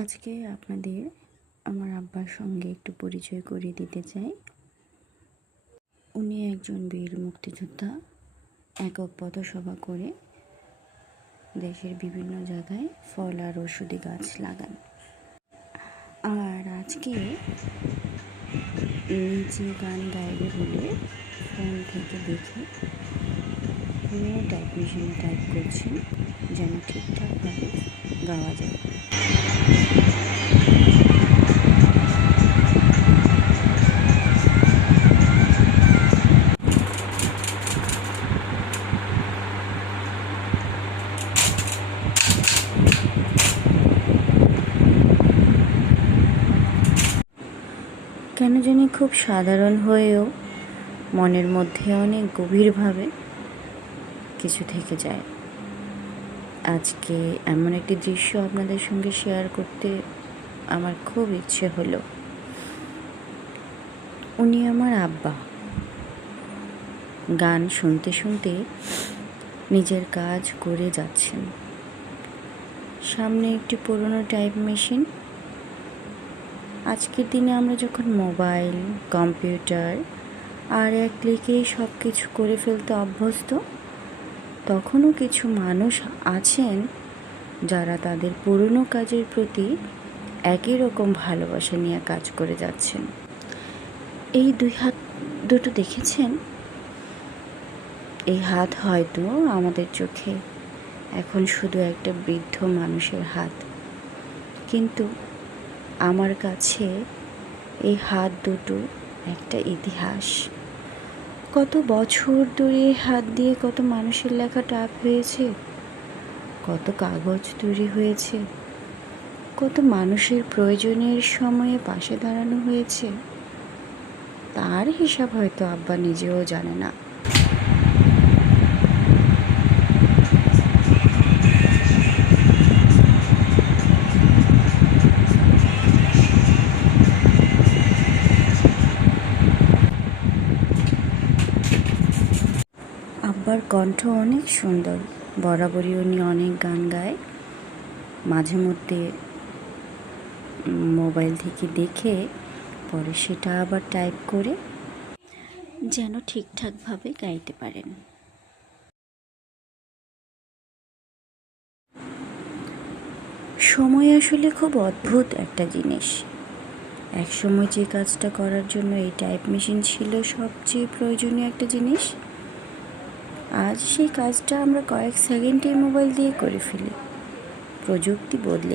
আজকে আপনাদের আমার আব্বার সঙ্গে একটু পরিচয় করিয়ে দিতে চাই। উনি একজন বীর মুক্তিযোদ্ধা, একক পথসভা করে দেশের বিভিন্ন জায়গায় ফল আর ওষুধি গাছ লাগান। আর আজকে নিজে গান গাইবে বলে ফোন থেকে দেখে উনিও টাইপ মেশিনে টাইপ করছেন যেন ঠিকঠাকভাবে গাওয়া যায়। কেন জানি খুব সাধারণ হয়েও মনের মধ্যে অনেক গভীরভাবে কিছু থেকে যায়। আজকে এমন একটি দৃশ্য আপনাদের সঙ্গে শেয়ার করতে আমার খুব ইচ্ছে হলো। উনি আমার আব্বা গান শুনতে শুনতে নিজের কাজ করে যাচ্ছেন। সামনে একটি পুরনো টাইপ মেশিন। আজকের দিনে আমরা যখন মোবাইল, কম্পিউটার আর এক ক্লিকেই সব কিছু করে ফেলতে অভ্যস্ত, তখনও কিছু মানুষ আছেন যারা তাদের পুরনো কাজের প্রতি একই রকম ভালোবাসা নিয়ে কাজ করে যাচ্ছেন। এই দুই হাত দুটো দেখেছেন? এই হাত হয়তো আমাদের চোখে এখন শুধু একটা বৃদ্ধ মানুষের হাত, কিন্তু আমার কাছে এই হাত দুটো একটা ইতিহাস। কত বছর ধরে হাত দিয়ে কত মানুষের লেখা টাইপ হয়েছে, কত কাগজ তৈরি হয়েছে, কত মানুষের প্রয়োজনের সময়ে পাশে দাঁড়ানো হয়েছে। তার হিসাব হয়তো আব্বা নিজেও জানে না। আব্বার কণ্ঠ অনেক সুন্দর, বরাবরই উনি অনেক গান গায়। মাঝে মধ্যে মোবাইল থেকে দেখে পরে সেটা আবার টাইপ করে যেন ঠিকঠাকভাবে গাইতে পারেন। সময় আসলে খুব অদ্ভুত একটা জিনিস। এক সময় যে কাজটা করার জন্য এই টাইপ মেশিন ছিল সবচেয়ে প্রয়োজনীয় একটা জিনিস, আজ সেই কাজটা আমরা কয়েক সেকেন্ডে মোবাইল দিয়ে করে ফেলি। প্রযুক্তি বদলে